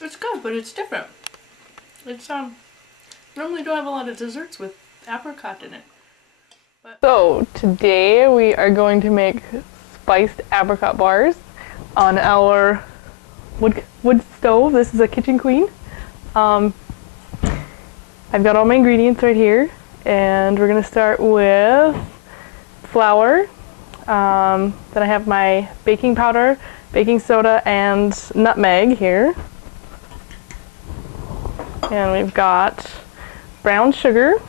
It's good, but it's different. It's normally don't have a lot of desserts with apricot in it. But so today we are going to make spiced apricot bars on our wood stove. This is a Kitchen Queen. I've got all my ingredients right here, and we're gonna start with flour. Then I have my baking powder, baking soda, and nutmeg here. And we've got brown sugar.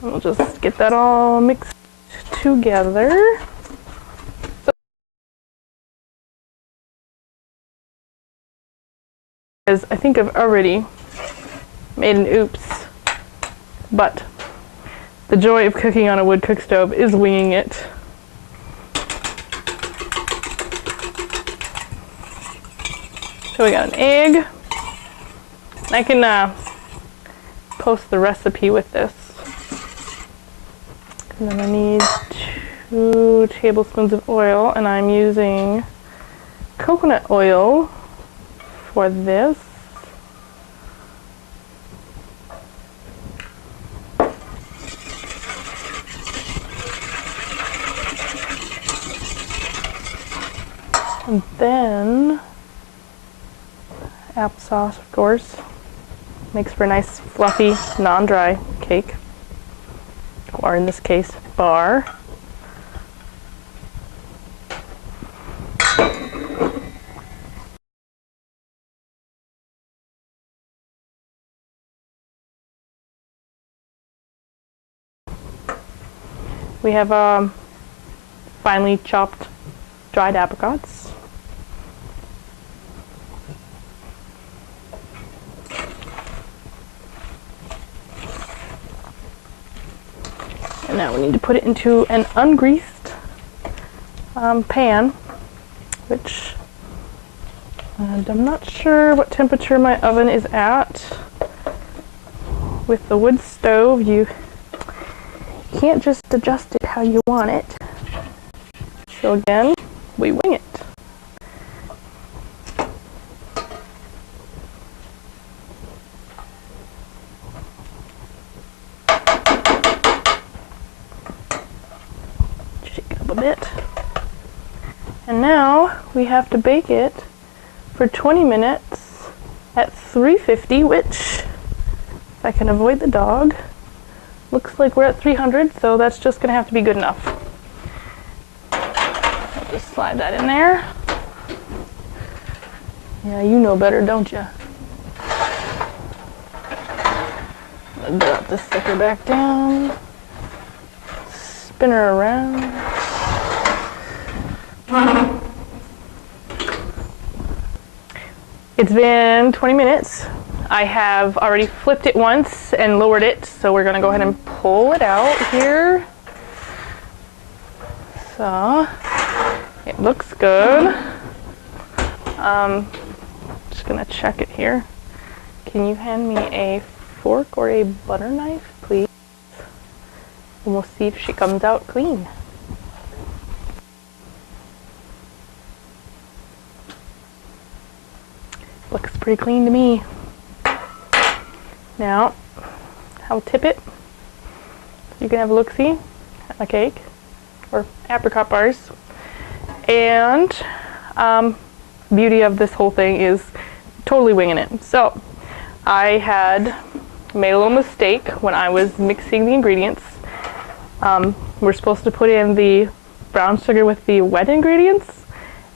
We'll just get that all mixed together. As I think I've already made an oops, but the joy of cooking on a wood cook stove is winging it. So we got an egg. I can post the recipe with this. And then I need 2 tablespoons of oil, and I'm using coconut oil for this. And then applesauce, of course. Makes for a nice, fluffy, non-dry cake. Or in this case, bar. We have finely chopped dried apricots. And now we need to put it into an ungreased pan, which I'm not sure what temperature my oven is at. With the wood stove, you can't just adjust it how you want it. So again, we wing it. A bit. And now we have to bake it for 20 minutes at 350, which, if I can avoid the dog, looks like we're at 300, so that's just gonna have to be good enough. I'll just slide that in there. Yeah, you know better, don't you? I'll drop this sucker back down, spin her around. It's been 20 minutes. I have already flipped it once and lowered it, so we're gonna go ahead and pull it out here. So, it looks good. Just gonna check it here. Can you hand me a fork or a butter knife, please? And we'll see if she comes out clean. Looks pretty clean to me. Now, I'll tip it. You can have a look-see at my cake, or apricot bars. And beauty of this whole thing is totally winging it. So, I had made a little mistake when I was mixing the ingredients. We're supposed to put in the brown sugar with the wet ingredients,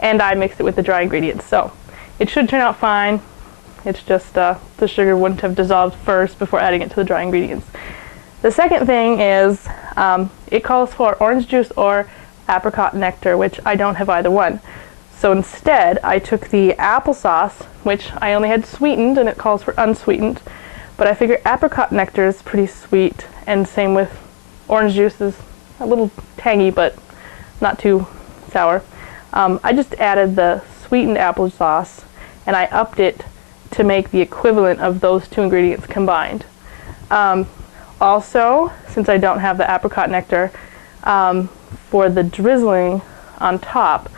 and I mixed it with the dry ingredients. So, it should turn out fine. It's just the sugar wouldn't have dissolved first before adding it to the dry ingredients. The second thing is it calls for orange juice or apricot nectar, which I don't have either one. So instead, I took the applesauce, which I only had sweetened, and it calls for unsweetened. But I figure apricot nectar is pretty sweet, and same with orange juice is a little tangy, but not too sour. I just added the sweetened applesauce, and I upped it to make the equivalent of those 2 ingredients combined. Also, since I don't have the apricot nectar, for the drizzling on top,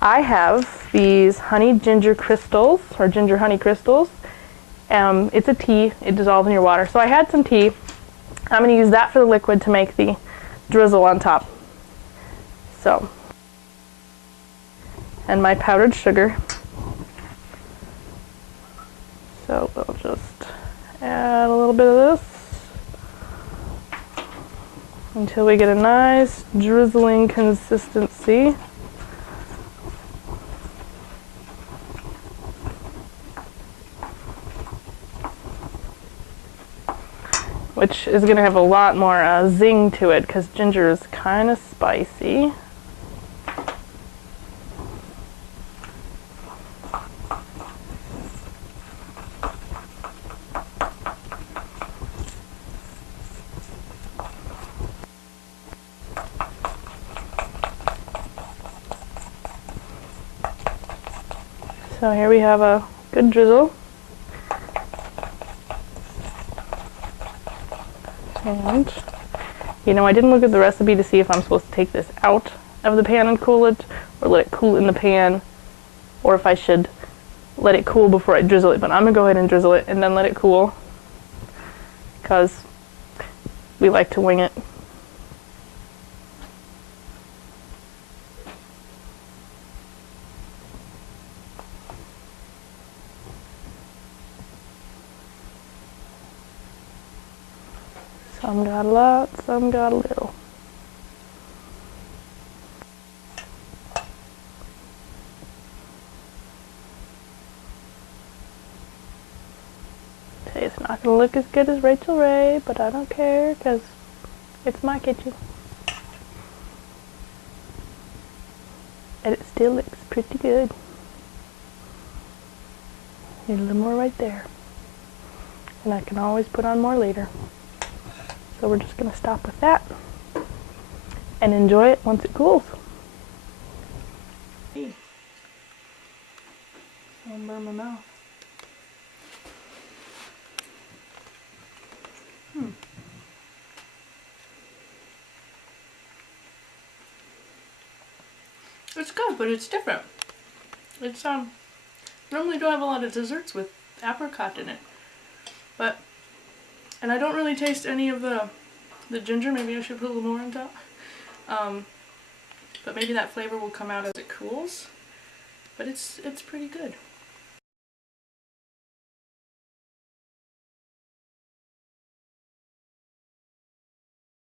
I have these honey ginger crystals, or ginger honey crystals. It's a tea, it dissolves in your water. So I had some tea. I'm going to use that for the liquid to make the drizzle on top. So, and my powdered sugar. So we'll just add a little bit of this until we get a nice drizzling consistency. Which is going to have a lot more zing to it because ginger is kind of spicy. So here we have a good drizzle. And, you know, I didn't look at the recipe to see if I'm supposed to take this out of the pan and cool it, or let it cool in the pan, or if I should let it cool before I drizzle it. But I'm going to go ahead and drizzle it and then let it cool, because we like to wing it. Some got a lot, some got a little. Okay, it's not going to look as good as Rachel Ray, but I don't care because it's my kitchen. And it still looks pretty good. Need a little more right there. And I can always put on more later. So we're just going to stop with that and enjoy it once it cools. I'll burn my mouth. It's good, but it's different. It's normally don't have a lot of desserts with apricot in it, but. And I don't really taste any of the ginger. Maybe I should put a little more on top. But maybe that flavor will come out as it cools. But it's pretty good.